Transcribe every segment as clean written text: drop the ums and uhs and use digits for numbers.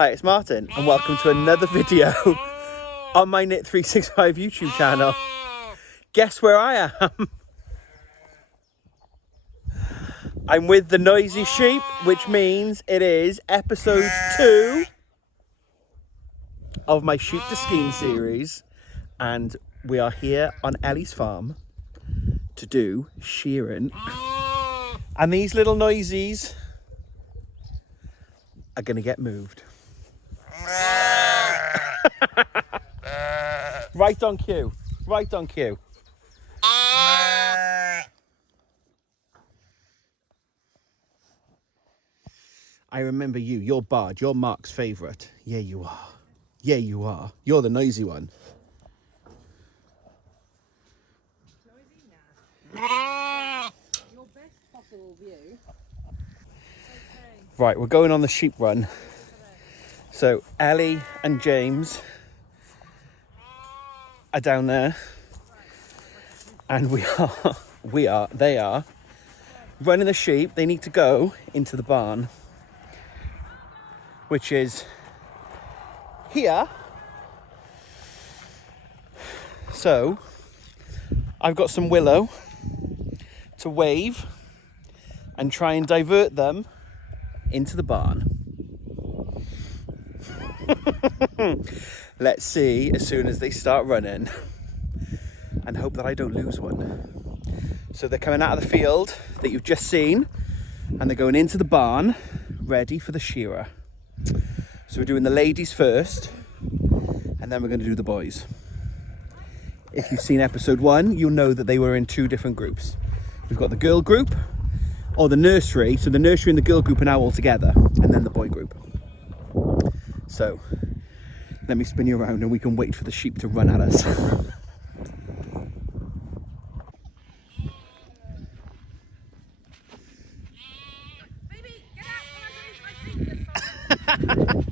Hi, it's Martin, and welcome to another video on my Knit 365 YouTube channel. Guess where I am? I'm with the noisy sheep, which means it is episode 2 of my Sheep to Skein series, and we are here on Ellie's farm to do shearing. And these little noisies are gonna get moved. Right on cue. Right on cue. I remember you. You're Bard. You're Mark's favourite. Yeah, you are. Yeah, you are. You're the noisy one. Your best possible view. Right, we're going on the sheep run. So Ellie and James are down there, and they are running the sheep. They need to go into the barn, which is here. So I've got some willow to wave and try and divert them into the barn. Let's see as soon as they start running, and hope that I don't lose one. So they're coming out of the field that you've just seen, and they're going into the barn ready for the shearer. So we're doing the ladies first, and then we're going to do the boys. If you've seen episode 1, you'll know that they were in 2 different groups. We've got the girl group, or the nursery. So the nursery and the girl group are now all together, and then the boy group. So let me spin you around and we can wait for the sheep to run at us. Baby, get out!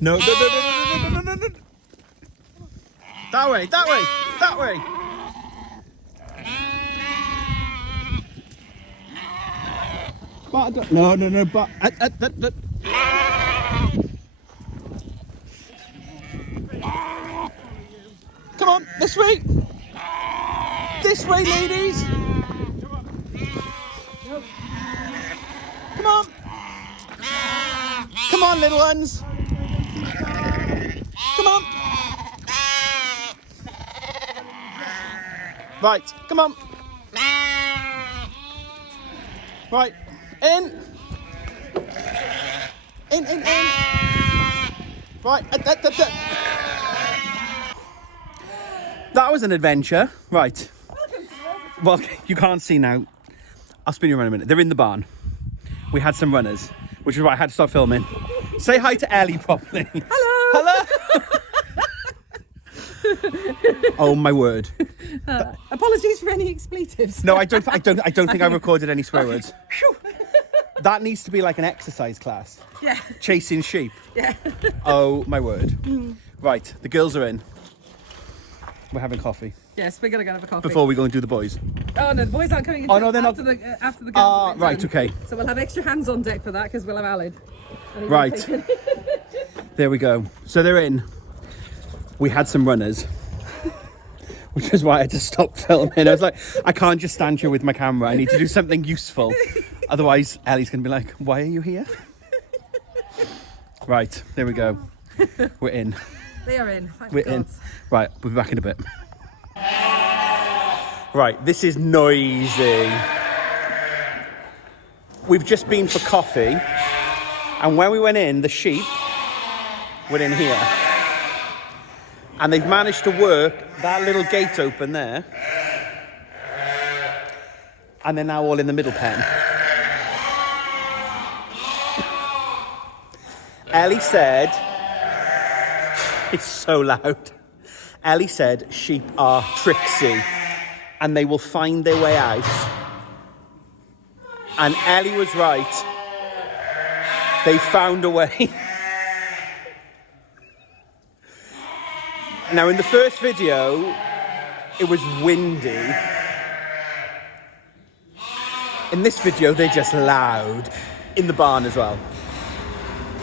No. That way. But no, but come on, this way, ladies. Come on, little ones. Come on. Right, come on. Right, in. Right, That was an adventure. Right. Well, you can't see now. I'll spin you around a minute. They're in the barn. We had some runners, which is why I had to stop filming. Say hi to Ellie properly. Hello! Oh my word. Apologies for any expletives. No, I don't think I recorded any swear words. That needs to be like an exercise class. Yeah. Chasing sheep. Yeah. Oh my word. Right, the girls are in. We're having coffee. Yes, we're gonna go have a coffee. Before we go and do the boys. Oh no, the boys aren't coming in. Oh no, they're after not. After the girls. Right, okay. So we'll have extra hands on deck for that because we'll have Alid. Right. There we go. So they're in. We had some runners, which is why I had to stop filming. I was like, I can't just stand here with my camera. I need to do something useful. Otherwise, Ellie's going to be like, why are you here? Right, there we go. We're in. They are in. We're in. Right, we'll be back in a bit. Right, this is noisy. We've just been for coffee, and when we went in, the sheep were in here. And they've managed to work that little gate open there. And they're now all in the middle pen. Ellie said, it's so loud. Ellie said sheep are tricksy and they will find their way out. And Ellie was right. They found a way. Now, in the first video, it was windy. In this video, they're just loud. in the barn as well.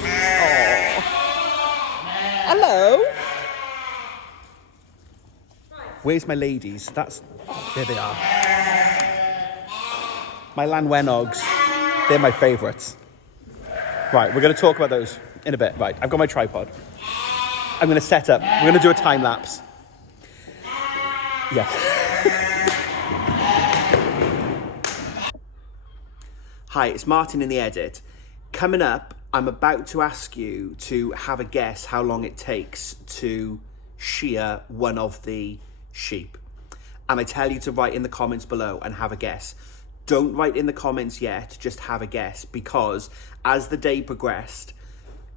Oh. Hello. Where's my ladies? There they are. My Llanwenogs. They're my favourites. Right, we're going to talk about those in a bit. Right, I've got my tripod. I'm going to set up. We're going to do a time lapse. Yeah. Hi, it's Martin in the edit. Coming up, I'm about to ask you to have a guess how long it takes to shear one of the sheep. And I tell you to write in the comments below and have a guess. Don't write in the comments yet, just have a guess, because as the day progressed,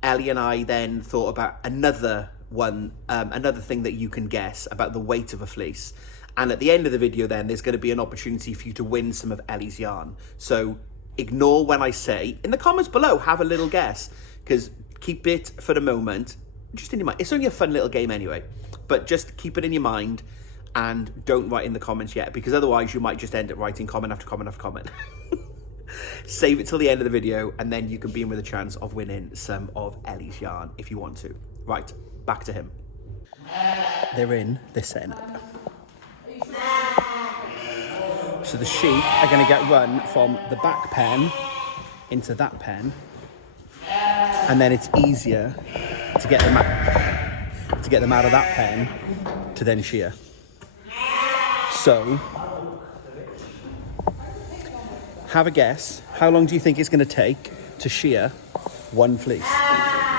Ellie and I then thought about another thing that you can guess about the weight of a fleece. And at the end of the video then, there's going to be an opportunity for you to win some of Ellie's yarn. So ignore when I say, in the comments below, have a little guess, because keep it for the moment, just in your mind. It's only a fun little game anyway, but just keep it in your mind. And don't write in the comments yet, because otherwise you might just end up writing comment after comment after comment. Save it till the end of the video, and then you can be in with a chance of winning some of Ellie's yarn if you want to. Right, back to him. They're setting up. So the sheep are going to get run from the back pen into that pen, and then it's easier to get them out of that pen to then shear. So, have a guess. How long do you think it's going to take to shear one fleece?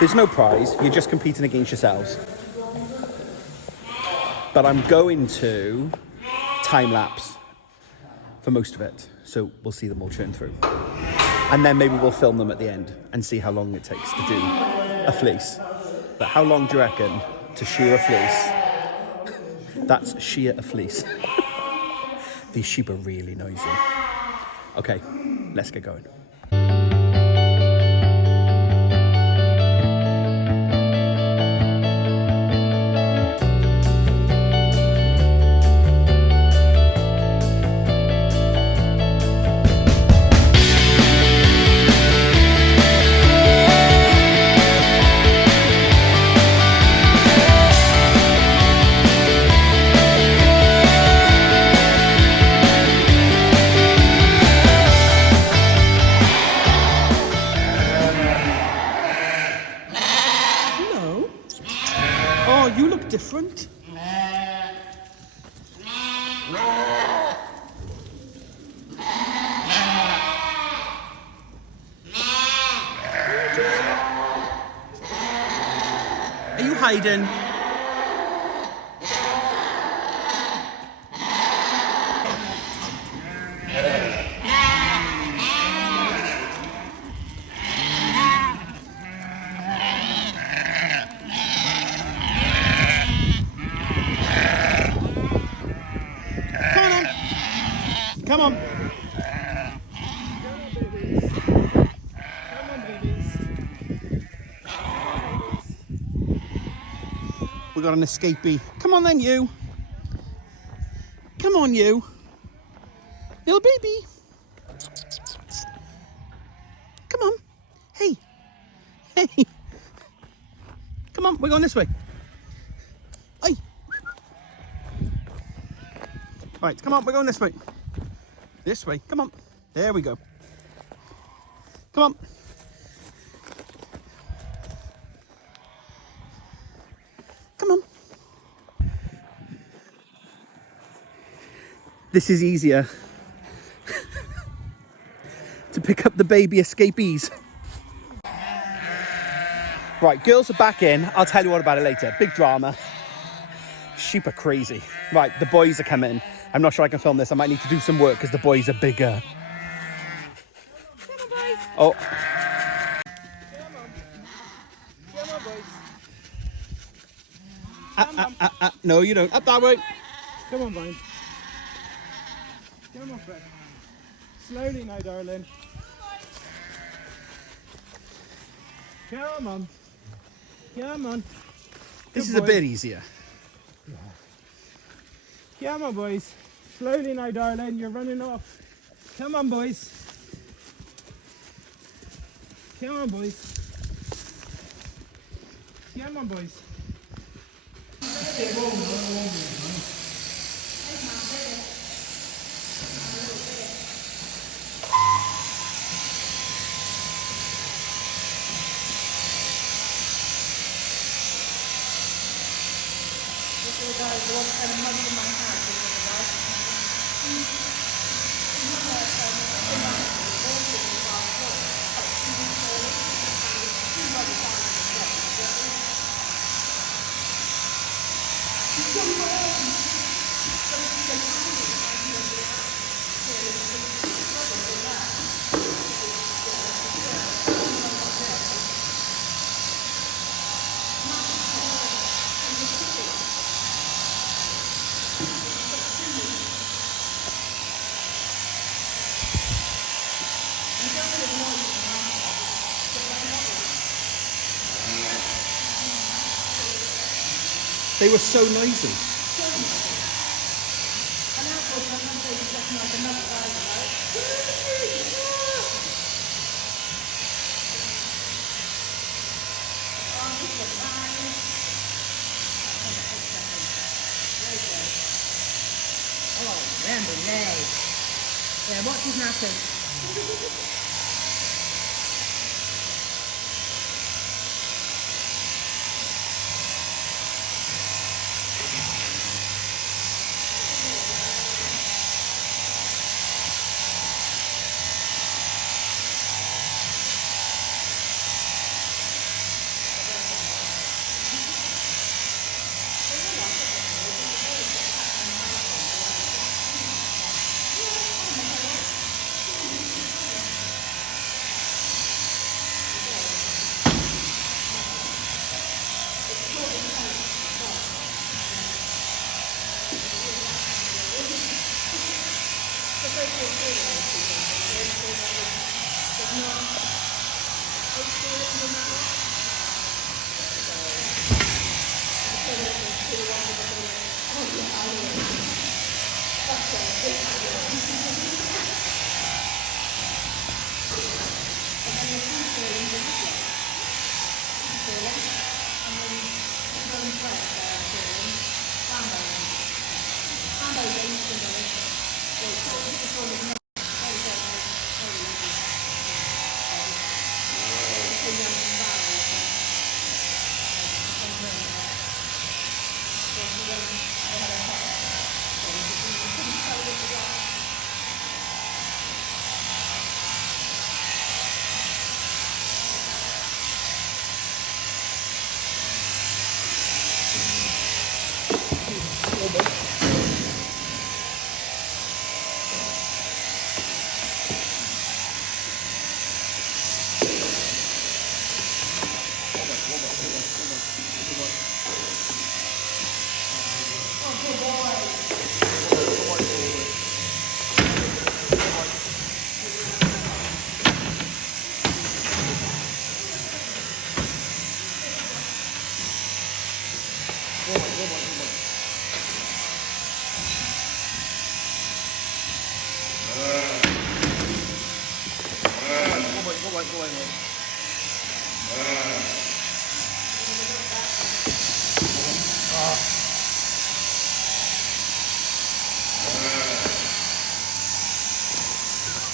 There's no prize. You're just competing against yourselves. But I'm going to time lapse for most of it. So we'll see them all churn through. And then maybe we'll film them at the end and see how long it takes to do a fleece. But how long do you reckon to shear a fleece? That's shear a fleece. These sheep are really noisy. Okay, let's get going. You look different. Are you hiding? Come on. We got an escapee. Come on then, you. Come on, you. Little baby. Come on. Hey. Hey. Come on, we're going this way. Hey. Right, come on, we're going this way. This way, come on. There we go. Come on. Come on. This is easier to pick up the baby escapees. Right, girls are back in. I'll tell you all about it later. Big drama. Sheep are crazy. Right, the boys are coming. I'm not sure I can film this. I might need to do some work because the boys are bigger. Come on, boys. Oh. Come on, boys. No, you don't. Up that way. Come on, boys. Come on, Fred. Slowly now, darling. Come on. Come on. This is a bit easier. Come on, boys. Slowly now, darling. You're running off. Come on, boys. Come on, boys. Come on, boys. They were so noisy. Oh, remember leg. Yeah, watch his knackers.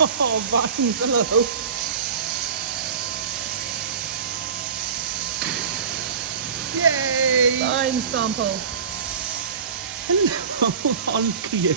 Oh, Vines, hello. Yay! Vine sample. Hello, oh, look at you.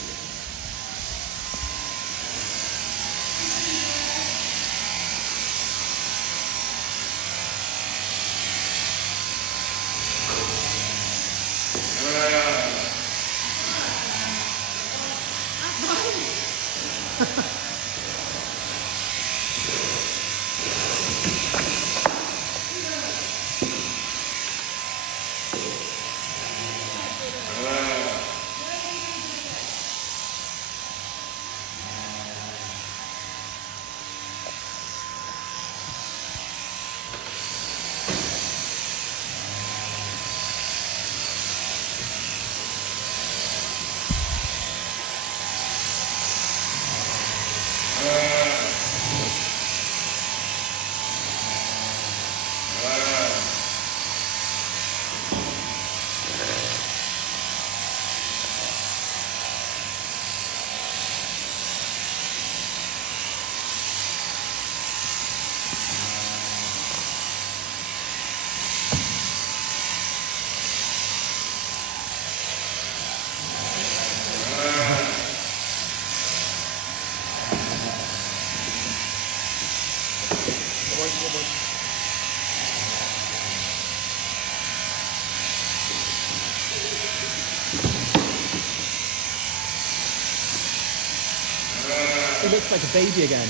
looks like a baby again.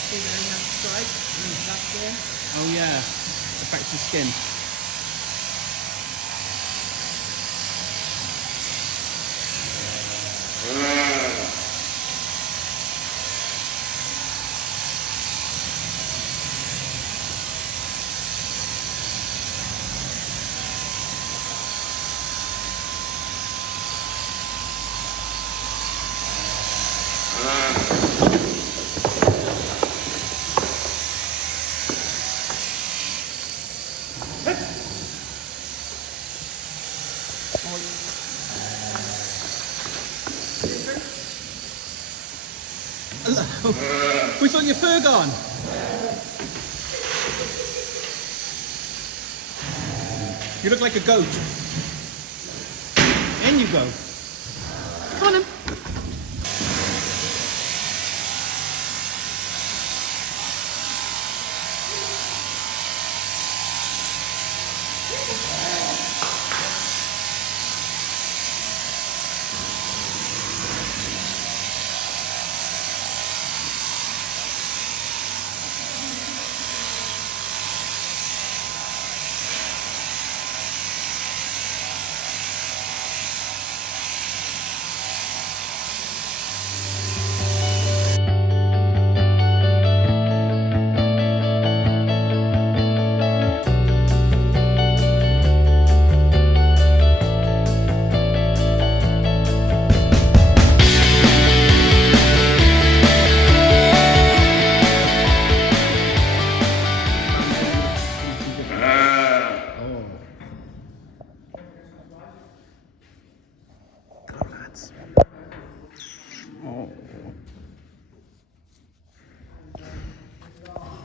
See there you have a stripe. That's there. Oh yeah, affects the skin. We thought your fur gone. You look like a goat. In you go. Come on then.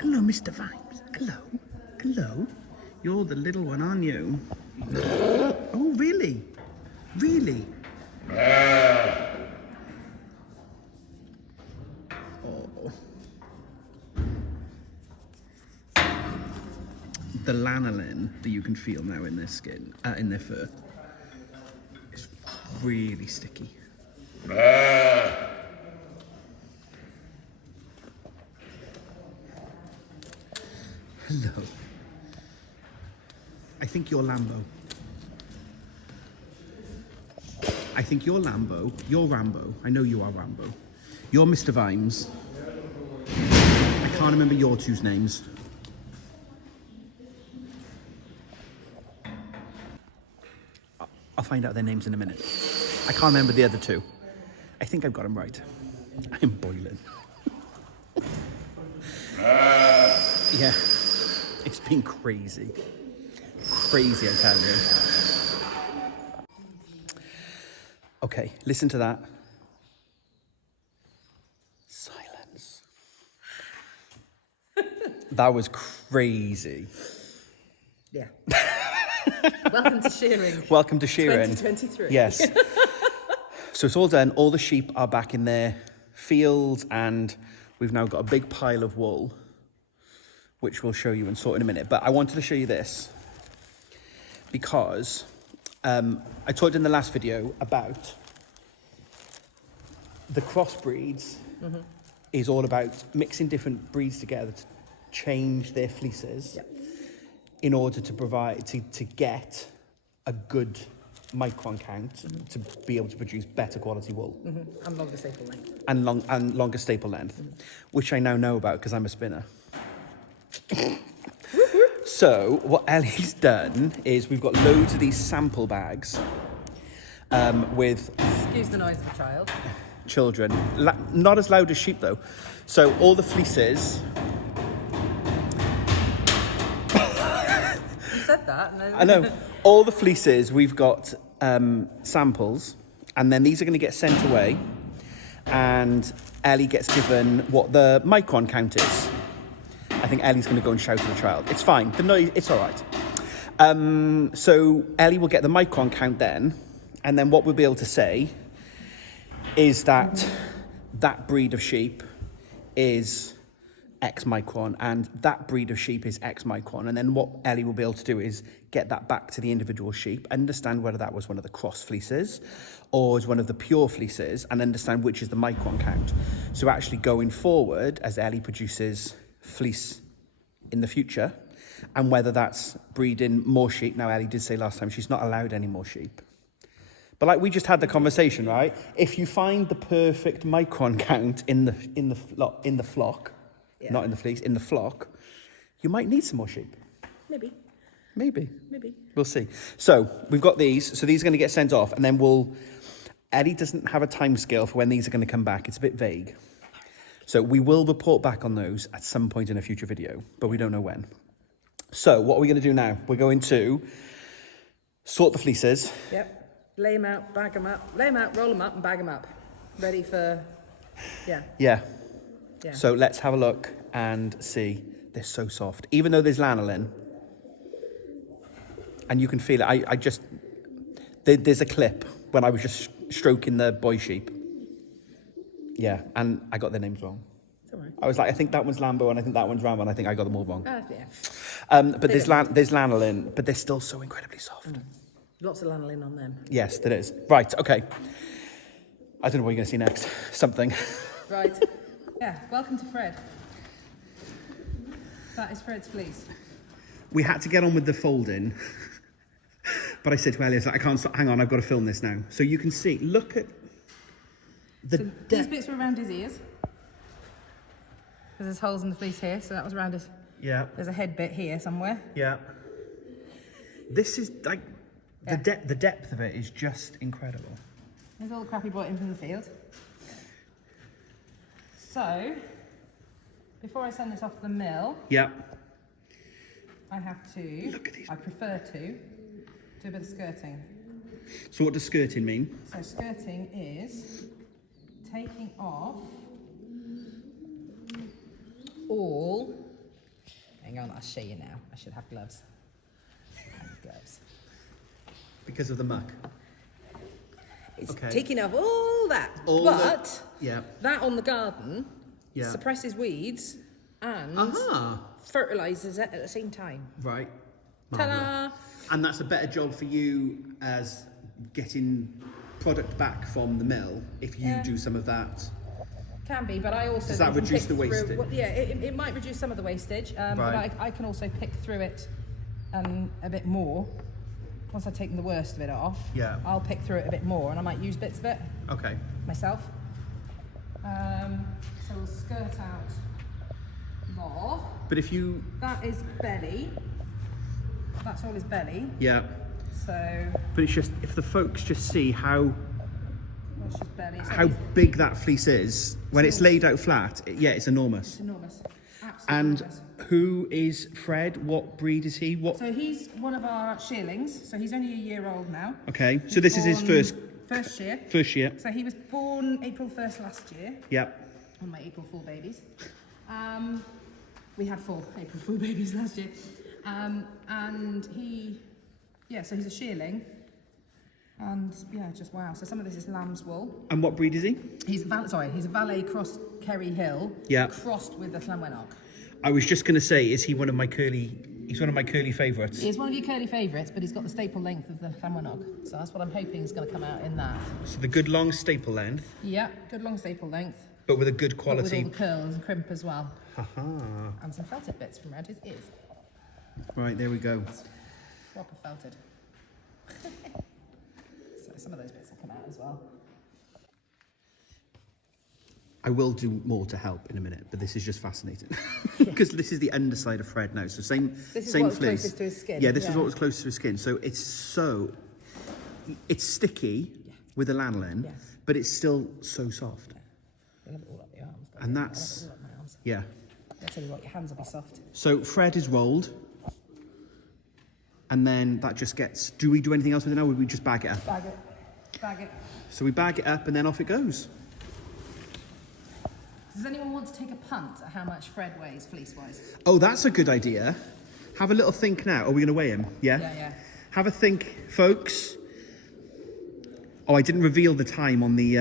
Hello, Mr. Vibes. Hello. Hello. You're the little one, aren't you? Oh, really? Really? Oh. The lanolin that you can feel now in their skin, in their fur, is really sticky. Hello. I think you're Lambo. I think you're Lambo. You're Rambo. I know you are Rambo. You're Mr. Vimes. I can't remember your two's names. I'll find out their names in a minute. I can't remember the other two. I think I've got them right. I'm boiling. Yeah. It's been crazy. Crazy, I tell you. Okay, listen to that. Silence. That was crazy. Yeah. Welcome to shearing. Welcome to shearing. 2023. Yes. So it's all done. All the sheep are back in their fields, and we've now got a big pile of wool, which we'll show you and sort in a minute. But I wanted to show you this because I talked in the last video about the crossbreeds. Is all about mixing different breeds together to change their fleeces in order to provide, to get a good micron count to be able to produce better quality wool. And longer staple length. And longer staple length, which I now know about because I'm a spinner. So what Ellie's done is we've got loads of these sample bags with Excuse the noise of a child. children. Not as loud as sheep though. So all the fleeces. You said that. No. I know. All the fleeces, we've got samples, and then these are going to get sent away, and Ellie gets given what the micron count is. I think Ellie's going to go and shout at the child. It's fine. The noise, it's all right. So Ellie will get the micron count then, and then what we'll be able to say is that that breed of sheep is X micron, and that breed of sheep is X micron. And then what Ellie will be able to do is get that back to the individual sheep, understand whether that was one of the cross fleeces or is one of the pure fleeces, and understand which is the micron count. So actually going forward, as Ellie produces fleece in the future, and whether that's breeding more sheep. Now, Ellie did say last time she's not allowed any more sheep. But like we just had the conversation, right? If you find the perfect micron count in the flock, Yeah. not in the fleece, in the flock, you might need some more sheep. Maybe. Maybe. Maybe. We'll see. So we've got these. So these are going to get sent off, and then Ellie doesn't have a time scale for when these are going to come back. It's a bit vague. So we will report back on those at some point in a future video, but we don't know when. So what are we going to do now? We're going to sort the fleeces. Yep. Lay them out, bag them up. Lay them out, roll them up, and bag them up. Ready for, yeah. Yeah. Yeah. So let's have a look and see. They're so soft. Even though there's lanolin, and you can feel it. There's a clip when I was just stroking the boy sheep. Yeah, and I got their names wrong. It's all right. I was like, I think that one's Lambo and I think that one's Rambo, and I think I got them all wrong. Yeah. But there's lanolin, but they're still so incredibly soft. Lots of lanolin on them. Yes, there is. Right, okay. I don't know what you're going to see next. Something. Right. Yeah, welcome to Fred. That is Fred's fleece. We had to get on with the folding, but I said to Ellie, I can't stop, hang on, I've got to film this now. So you can see, look at the So these bits were around his ears. There's holes in the fleece here, so that was around his... Yeah, There's a head bit here somewhere. yeah. This is like, Yeah. the depth of it is just incredible. There's all the crap he brought in from the field. So, before I send this off to the mill, Yeah. I have to... Look at these. I prefer to do a bit of skirting. So what does skirting mean? So skirting is taking off all... Hang on, I'll show you now. I should have gloves. Gloves. Because of the muck. It's Okay. taking off all that, Yeah. that on the garden Yeah. suppresses weeds and Aha. fertilises it at the same time. Right. Ta-da! And that's a better job for you as getting product back from the mill if you Yeah. do some of that. Can be, but I also... Does that can reduce pick the through- wastage? well, yeah, it might reduce some of the wastage, but Right. I can also pick through it a bit more. Once I've taken the worst of it off, Yeah. I'll pick through it a bit more, and I might use bits of it Okay. myself. So we'll skirt out more. But if you, That is belly. That's all his belly. yeah. So But it's just, if the folks just see how that's just belly. So how it's big that fleece is, when it's laid out flat, yeah, it's enormous. enormous. Absolutely And enormous. who is Fred? What breed is he? What? So he's one of our shearlings. So he's only a year old now. Okay, so this is his Born first First year. year. So he was born April 1st last year. Yep. On my April Fool babies. We had 4 April Fool babies last year. And so he's a shearling. And yeah, just wow. So some of this is lamb's wool. And what breed is he? He's a Valet cross Kerry Hill. Yeah. Crossed with a Llanwennog. I was just going to say, is he one of my curly? He's one of my curly favourites. He's one of your curly favourites, but he's got the staple length of the Llanwennog. So that's what I'm hoping is going to come out in that. So the good long staple length, Yeah, good long staple length. but with a good But with all quality. the curls and crimp as well. Haha. And some felted bits from around his ears. Right, there we go. Proper felted. So some of those bits will come out as well. I will do more to help in a minute, but this is just fascinating because this is the underside of Fred now. So same This is same what's fleece. closest to his skin. Yeah, this is Yeah. what was closest to his skin. So it's sticky with the lanolin, Yeah. but it's still so soft. I love it all up the arms. And I love that's- it all up my arms. Yeah. I'll tell you what, your hands will be soft. So Fred is rolled, and then that just gets. Do we do anything else with it now? Or we just bag it up? Bag it. Bag it. So we bag it up, and then off it goes. Does anyone want to take a punt at how much Fred weighs fleece-wise? Oh, that's a good idea. Have a little think now. Are we going to weigh him? Yeah? Yeah. Have a think, folks. Oh, I didn't reveal the time on the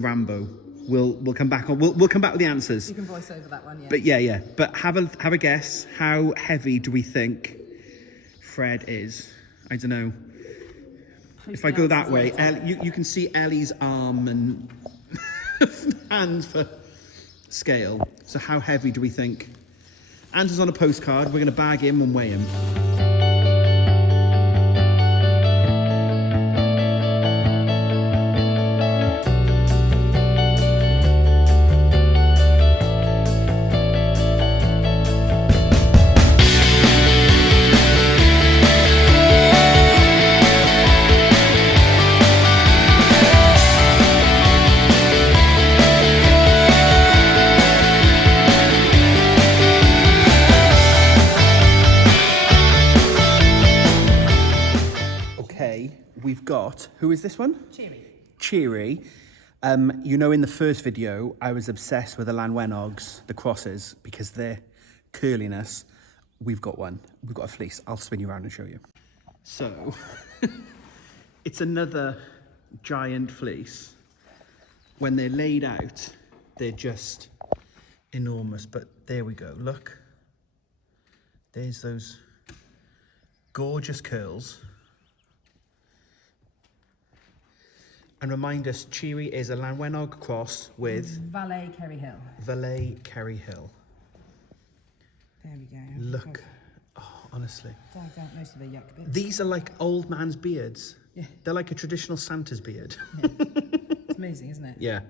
Rambo. we'll come back on. We'll come back with the answers. You can voice over that one, yeah. But yeah. But have a guess. How heavy do we think Fred is? I don't know. If I go that way, you can see Ellie's arm and hands for scale. So how heavy do we think? Answers on a postcard. We're going to bag him and weigh him. We've got, who is this one? Cheery. You know, in the first video, I was obsessed with the Llanwenogs, the crosses, because their curliness. We've got one. We've got a fleece. I'll spin you around and show you. So, it's another giant fleece. When they're laid out, they're just enormous. But there we go. Look. There's those gorgeous curls. And remind us, Cheery is a Llanwenog cross with... Valet Kerry Hill. Valet Kerry Hill. There we go. Look. Oh, honestly. Dive out most of the yuck bits. These are like old man's beards. Yeah. They're like a traditional Santa's beard. Yeah. It's amazing, isn't it? Yeah.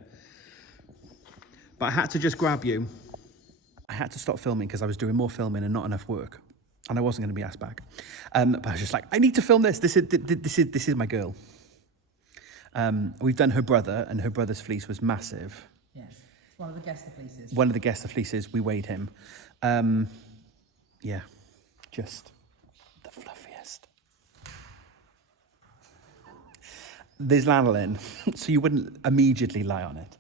But I had to just grab you. I had to stop filming because I was doing more filming and not enough work. And I wasn't going to be asked back. But I was just like, I need to film this. This is my girl. We've done her brother, and her brother's fleece was massive. Yes, it's one of the Gester fleeces. One of the Gester fleeces, we weighed him. Yeah, just the fluffiest. There's lanolin, so you wouldn't immediately lie on it,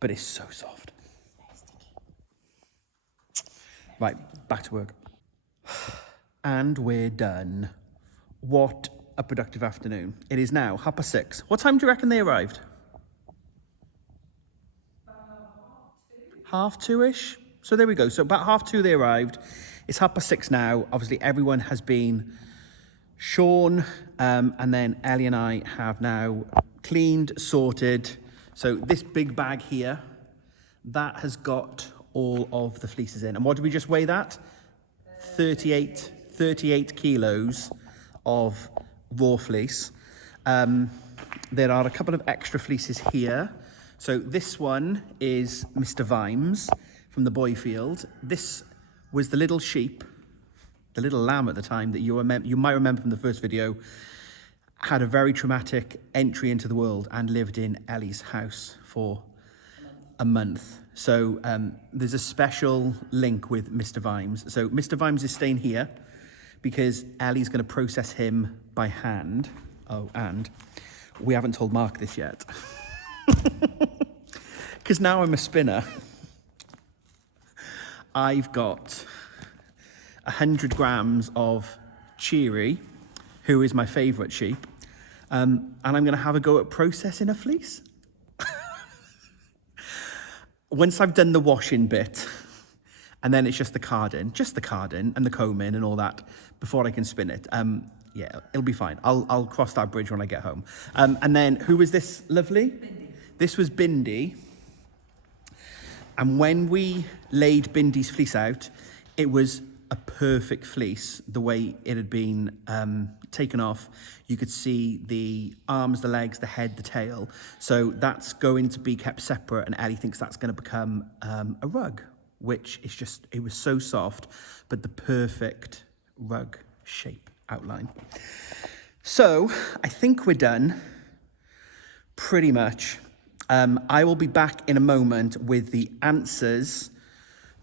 but it's so soft. Right, back to work. And we're done. What a productive afternoon. It is now 6:30. What time do you reckon they arrived? 2:30-ish. So there we go. So about 2:30 they arrived. It's 6:30 now. Obviously everyone has been shorn, and then Ellie and I have now cleaned, sorted. So this big bag here, that has got all of the fleeces in. And what did we just weigh that? 38 kilos of raw fleece. There are a couple of extra fleeces here. So this one is Mr. Vimes from the boy field. This was the little sheep, the little lamb at the time that you might remember from the first video, had a very traumatic entry into the world and lived in Ellie's house for a month. So there's a special link with Mr. Vimes. So Mr. Vimes is staying here because Ellie's going to process him by hand. Oh, and we haven't told Mark this yet. Because now I'm a spinner. I've got 100 grams of Cheery, who is my favourite sheep, and I'm going to have a go at processing a fleece. Once I've done the washing bit, and then it's just the carding and the combing and all that before I can spin it. Yeah, it'll be fine. I'll cross that bridge when I get home. And then, who was this lovely? Bindi. This was Bindi. And when we laid Bindi's fleece out, it was a perfect fleece, the way it had been taken off. You could see the arms, the legs, the head, the tail. So that's going to be kept separate, and Ellie thinks that's going to become a rug, which is just, it was so soft, but the perfect rug shape outline. So I think we're done, pretty much. I will be back in a moment with the answers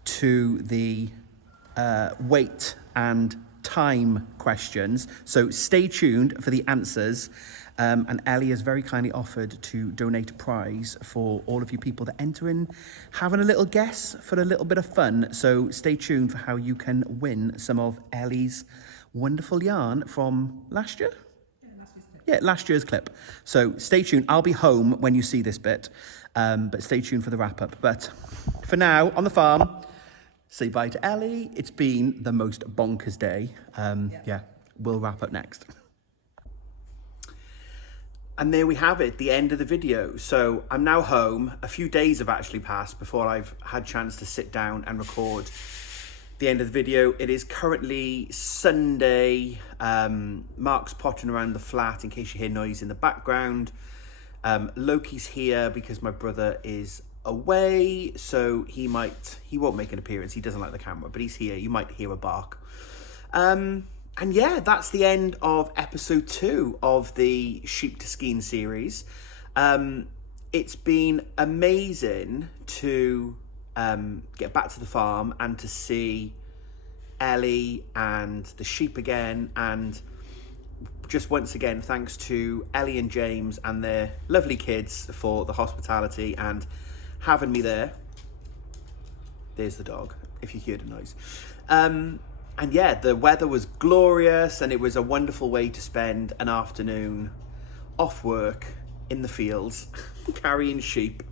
to the weight and time questions. So stay tuned for the answers. And Ellie has very kindly offered to donate a prize for all of you people that enter in, having a little guess for a little bit of fun. So stay tuned for how you can win some of Ellie's wonderful yarn from last year. Yeah, last year's yeah, last year's clip. So stay tuned. I'll be home when you see this bit, but stay tuned for the wrap up. But for now, on the farm, say bye to Ellie. It's been the most bonkers day. Yeah, we'll wrap up next. And there we have it, the end of the video. So I'm now home. A few days have actually passed before I've had chance to sit down and record the end of the video. It is currently Sunday. Mark's pottering around the flat in case you hear noise in the background. Loki's here because my brother is away, so he won't make an appearance. He doesn't like the camera, but he's here. You might hear a bark. And yeah, that's the end of episode 2 of the Sheep to Skein series. It's been amazing to get back to the farm and to see Ellie and the sheep again. And just once again, thanks to Ellie and James and their lovely kids for the hospitality and having me there. There's the dog, if you hear the noise. And yeah, the weather was glorious and it was a wonderful way to spend an afternoon off work in the fields, carrying sheep.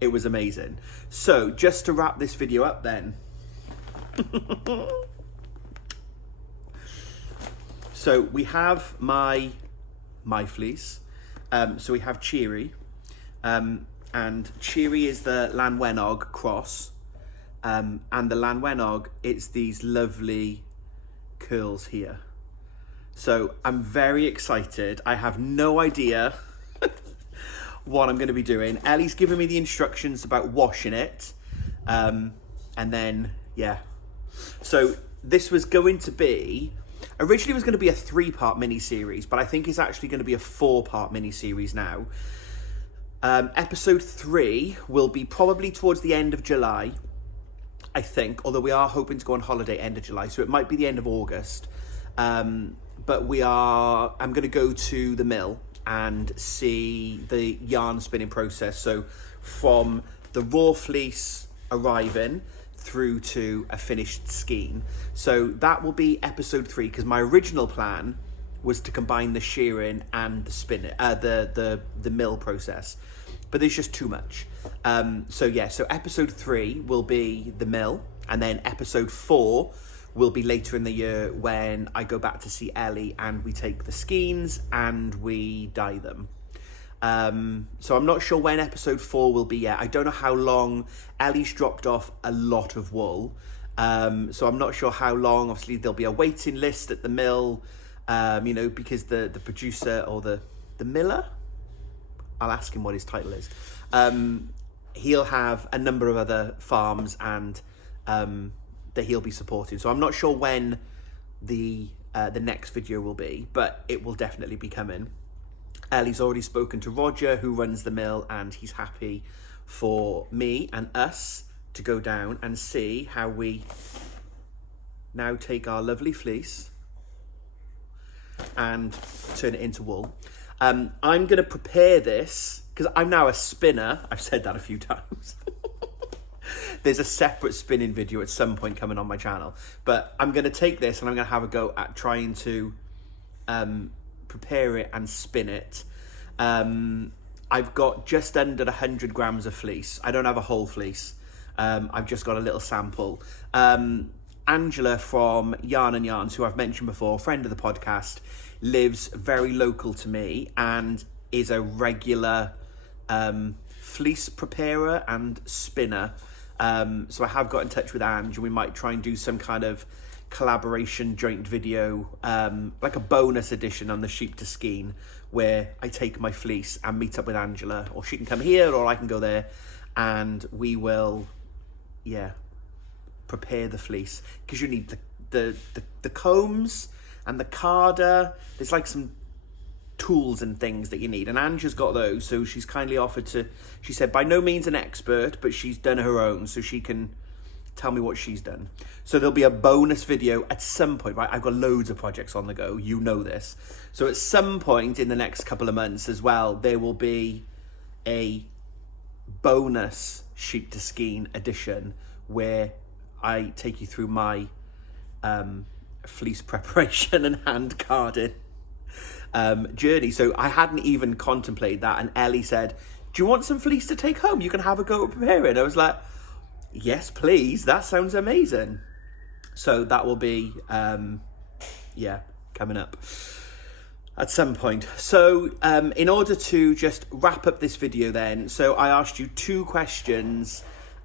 It was amazing. So just to wrap this video up then. So we have my fleece. So we have Cheery. And Cheery is the Llanwenog cross. And the Llanwenog, it's these lovely curls here. So I'm very excited. I have no idea what I'm going to be doing. Ellie's given me the instructions about washing it. And then, yeah. So this was going to be, originally it was going to be a 3-part mini-series, but I think it's actually going to be a 4-part mini-series now. Episode 3 will be probably towards the end of July, I think, although we are hoping to go on holiday end of July, so it might be the end of August. But I'm going to go to the mill and see the yarn spinning process. So from the raw fleece arriving through to a finished skein. So that will be episode 3, because my original plan was to combine the shearing and the spinning, the mill process, but there's just too much. So yeah, so episode 3 will be the mill, and then episode 4 will be later in the year when I go back to see Ellie and we take the skeins and we dye them. So I'm not sure when episode 4 will be yet. I don't know how long. Ellie's dropped off a lot of wool. So I'm not sure how long. Obviously there'll be a waiting list at the mill, you know, because the producer or the miller, I'll ask him what his title is. He'll have a number of other farms and that he'll be supporting. So I'm not sure when the next video will be, but it will definitely be coming. Ellie's already spoken to Roger, who runs the mill, and he's happy for me and us to go down and see how we now take our lovely fleece and turn it into wool. I'm going to prepare this because I'm now a spinner. I've said that a few times. There's a separate spinning video at some point coming on my channel, but I'm going to take this and I'm going to have a go at trying to prepare it and spin it. I've got just under 100 grams of fleece. I don't have a whole fleece. I've just got a little sample. Angela from Yarn and Yarns, who I've mentioned before, friend of the podcast, lives very local to me and is a regular fleece preparer and spinner. So I have got in touch with Ange, and we might try and do some kind of collaboration joint video, like a bonus edition on the Sheep to Skein, where I take my fleece and meet up with Angela, or she can come here or I can go there, and we will, yeah, prepare the fleece, because you need the combs and the carder. There's like some tools and things that you need, and Angela's got those, so she's kindly offered to, she said, by no means an expert, but she's done her own, so she can tell me what she's done. So there'll be a bonus video at some point, right? I've got loads of projects on the go, you know this. So at some point in the next couple of months as well, there will be a bonus Sheep to Skein edition where I take you through my fleece preparation and hand carding. journey. So I hadn't even contemplated that. And Ellie said, do you want some fleece to take home? You can have a go at preparing. I was like, yes, please. That sounds amazing. So that will be, coming up at some point. So in order to just wrap up this video then, so I asked you 2 questions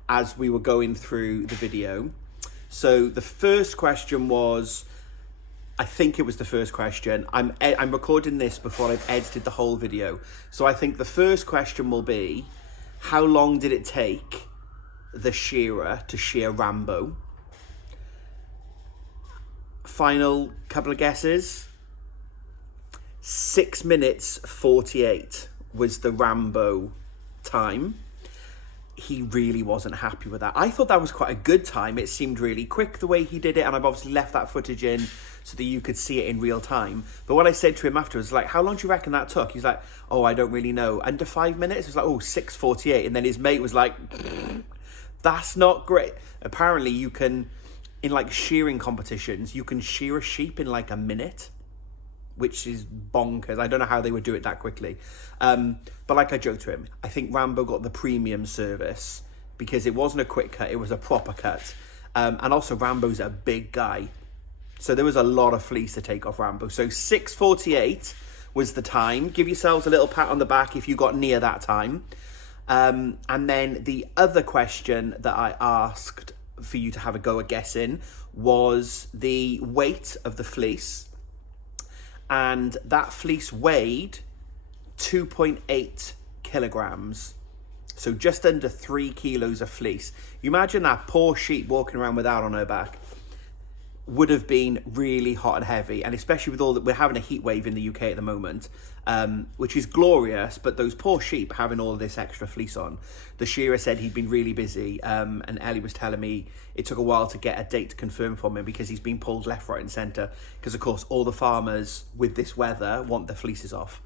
as we were going through the video. So the first question was, I think it was the first question. I'm recording this before I've edited the whole video. So I think the first question will be, how long did it take the shearer to shear Rambo? Final couple of guesses. 6 minutes 48 was the Rambo time. He really wasn't happy with that. I thought that was quite a good time. It seemed really quick the way he did it, and I've obviously left that footage in so that you could see it in real time. But when I said to him afterwards, like, how long do you reckon that took? He's like, oh, I don't really know. Under 5 minutes? It was like, oh, 6:48. And then his mate was like, that's not great. Apparently you can, in like shearing competitions, you can shear a sheep in like a minute, which is bonkers. I don't know how they would do it that quickly. But like I joked to him, I think Rambo got the premium service because it wasn't a quick cut, it was a proper cut. And also Rambo's a big guy. So there was a lot of fleece to take off Rambo. So 6:48 was the time. Give yourselves a little pat on the back if you got near that time. And then the other question that I asked for you to have a go at guessing was the weight of the fleece. And that fleece weighed 2.8 kilograms. So just under 3 kilos of fleece. You imagine that poor sheep walking around with that on her back. Would have been really hot and heavy, and especially with all that, we're having a heat wave in the UK at the moment, which is glorious, but those poor sheep having all this extra fleece on. The shearer said he'd been really busy, and Ellie was telling me it took a while to get a date confirmed from him because he's been pulled left, right and centre, because of course all the farmers with this weather want their fleeces off.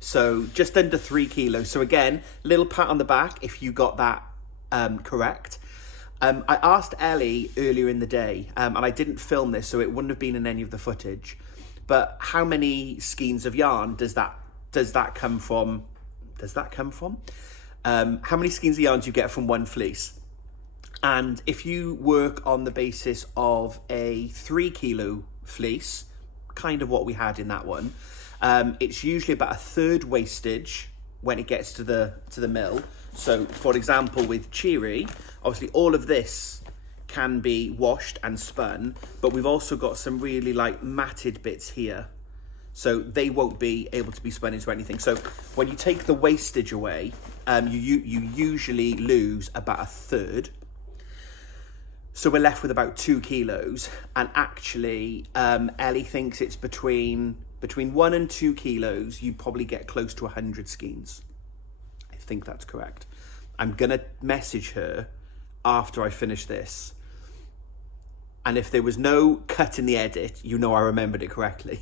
So just under 3 kilos. So again, little pat on the back if you got that correct. I asked Ellie earlier in the day, and I didn't film this, so it wouldn't have been in any of the footage, but how many skeins of yarn does that come from? How many skeins of yarn do you get from one fleece? And if you work on the basis of a 3 kilo fleece, kind of what we had in that one, it's usually about a third wastage when it gets to the mill. So for example, with Shearing, obviously all of this can be washed and spun, but we've also got some really like matted bits here. So they won't be able to be spun into anything. So when you take the wastage away, you usually lose about a third. So we're left with about 2 kilos. And actually, Ellie thinks it's between 1 and 2 kilos, you probably get close to 100 skeins. I think that's correct. I'm gonna message her after I finish this. And if there was no cut in the edit, you know I remembered it correctly.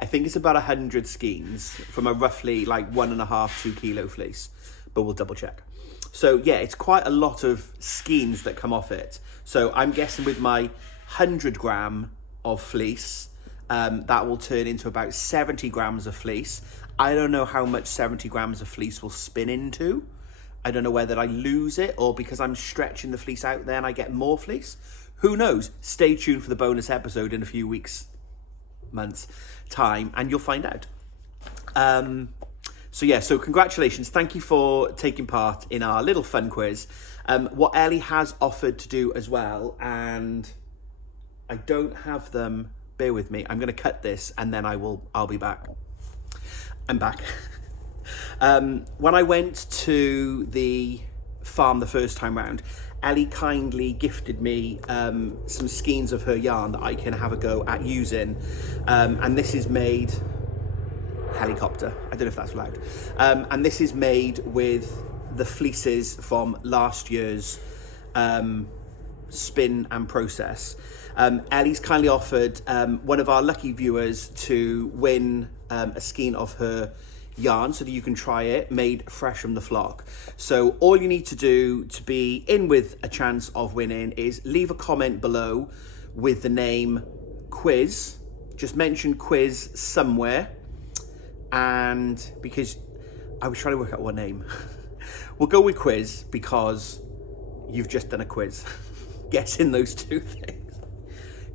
I think it's about 100 skeins from a roughly like 1.5, 2 kilo fleece, but we'll double check. So yeah, it's quite a lot of skeins that come off it. So I'm guessing with my 100 gram of fleece, that will turn into about 70 grams of fleece. I don't know how much 70 grams of fleece will spin into. I don't know whether I lose it or because I'm stretching the fleece out then I get more fleece. Who knows? Stay tuned for the bonus episode in a few weeks, months time, and you'll find out. So yeah, so congratulations. Thank you for taking part in our little fun quiz. What Ellie has offered to do as well, and I don't have them, bear with me. I'm going to cut this and then I'll be back. I'm back. When I went to the farm the first time round, Ellie kindly gifted me some skeins of her yarn that I can have a go at using. And this is made, helicopter, I don't know if that's loud. And this is made with the fleeces from last year's spin and process. Ellie's kindly offered one of our lucky viewers to win a skein of her yarn so that you can try it, made fresh from the flock. So all you need to do to be in with a chance of winning is leave a comment below with the name quiz just mention quiz somewhere. And because I was trying to work out what name. We'll go with quiz because you've just done a quiz. Guessing those two things.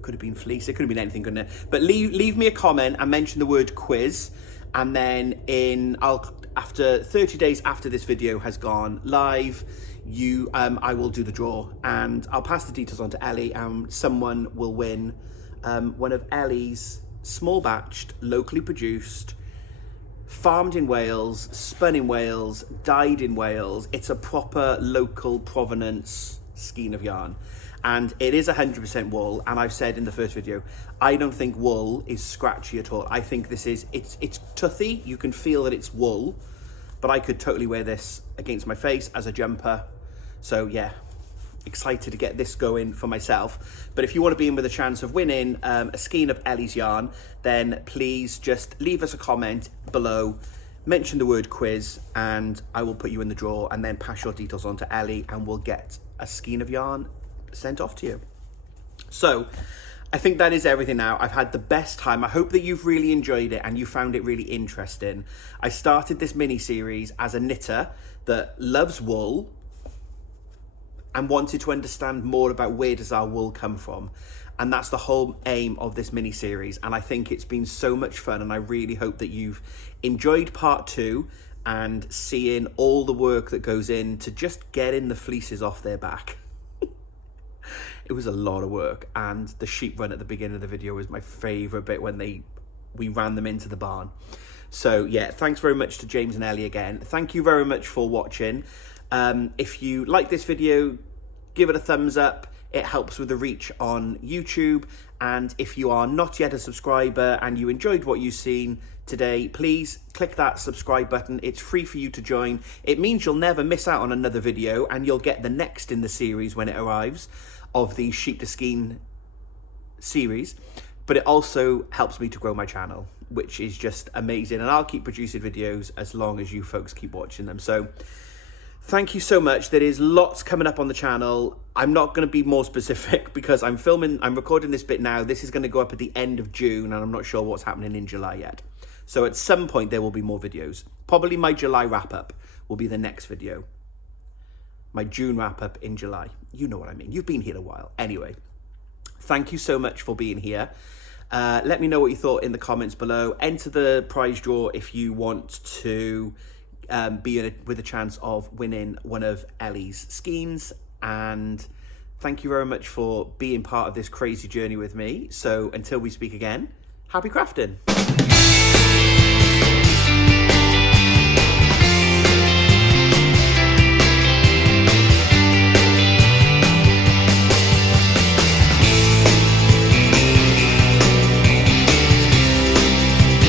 Could have been fleece, it could have been anything, couldn't it? But leave me a comment and mention the word quiz, and then after 30 days after this video has gone live, I will do the draw, and I'll pass the details on to Ellie, and someone will win one of Ellie's small batched, locally produced, farmed in Wales, spun in Wales, dyed in Wales. It's a proper local provenance skein of yarn. And it is 100% wool, and I've said in the first video, I don't think wool is scratchy at all. I think this is, it's toothy, you can feel that it's wool, but I could totally wear this against my face as a jumper. So yeah, excited to get this going for myself. But if you want to be in with a chance of winning a skein of Ellie's yarn, then please just leave us a comment below, mention the word quiz, and I will put you in the draw, and then pass your details on to Ellie, and we'll get a skein of yarn sent off to you. So I think that is everything now. I've had the best time. I hope that you've really enjoyed it and you found it really interesting. I started this mini series as a knitter that loves wool and wanted to understand more about where does our wool come from, and that's the whole aim of this mini series. And I think it's been so much fun, and I really hope that you've enjoyed part 2 and seeing all the work that goes in to just getting the fleeces off their back. It was a lot of work, and the sheep run at the beginning of the video was my favorite bit when we ran them into the barn. So yeah, thanks very much to James and Ellie again. Thank you very much for watching. If you like this video, give it a thumbs up. It helps with the reach on YouTube. And if you are not yet a subscriber and you enjoyed what you've seen today, please click that subscribe button. It's free for you to join. It means you'll never miss out on another video, and you'll get the next in the series when it arrives, of the Sheep to Skein series. But it also helps me to grow my channel, which is just amazing. And I'll keep producing videos as long as you folks keep watching them. So thank you so much. There is lots coming up on the channel. I'm not going to be more specific because I'm recording this bit now. This is going to go up at the end of June, and I'm not sure what's happening in July yet. So at some point there will be more videos. Probably my July wrap up will be the next video. My June wrap up in July. You know what I mean. You've been here a while. Anyway, thank you so much for being here. Let me know what you thought in the comments below. Enter the prize draw if you want to be with a chance of winning one of Ellie's skeins. And thank you very much for being part of this crazy journey with me. So until we speak again, happy crafting.